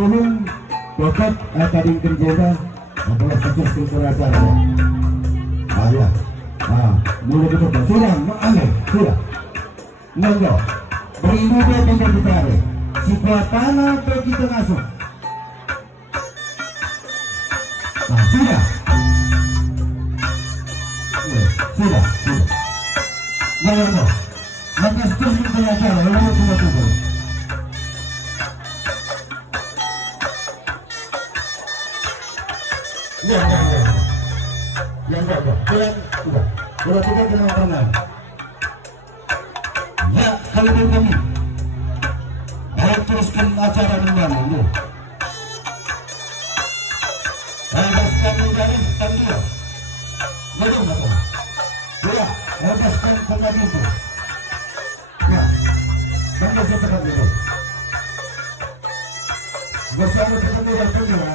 ulun tetap tadi kerja adalah sukses kulturasi. Ya. Mulai betul sudah, sudah. Nggak, beribu dia benda bicara. Sipatana begitu masuk. Sudah. Sudah. Nggak. Maka terus belajar, lalu tunggu. Ya. Yang berapa? Udah kita kena pernah. Ya, kalau kami ayo teruskan acara dengan bebaskan dari tanda. Belum apa? Ya, bebaskan pengadil itu. Ya, tanda setelah itu. Bersama ketemu dan pengira.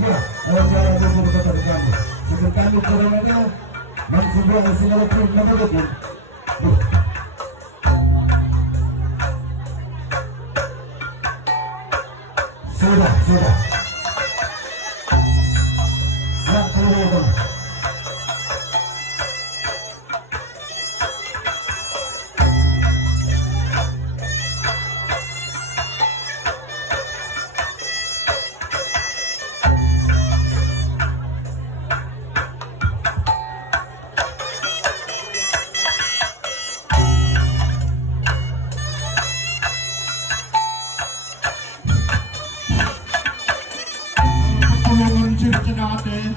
Ya, orang jalan dulu kata kamu. Sebentar kurang ada, dan sebuah hasil pun nama betul. Sudah. Ya, keluar. Natin